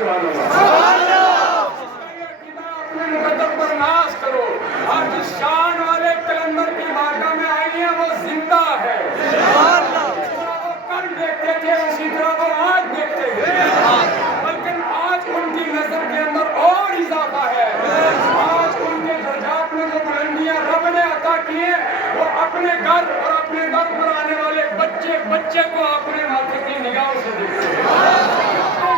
अपने मुकद्दर पर नाश करो। आज जिस शान वाले कलंदर की बारगाह में आई है वो जिंदा है। वो कल देखते थे उसी तरह वो आज देखते हैं, बल्कि आज उनकी नजर के अंदर और इजाफा है। आज उनके दर्जात में जो बुलंदियां रब ने अता की है वो अपने घर और अपने घर पर आने वाले बच्चे बच्चे को अपने माथे की निगाहों से देखते हैं।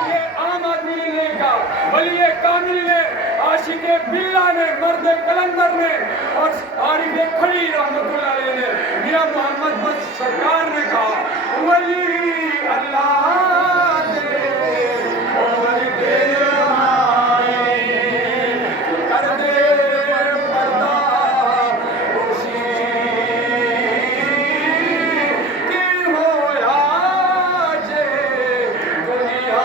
ये आम आदमी ने कहा, वली कामिल ने, आशिके बिल्ला ने, मर्द कलंदर ने और आरिफ खड़ी रहमतुल्लाह अलैह ने, मियां मोहम्मद बख्श सरकार ने कहा, वली अल्लाह दे और दे आए कर दे पर्दा खुशी की होया जे दुनिया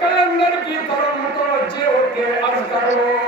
कलंदर की तरफ मुतवज्जे होके अर्ज करो।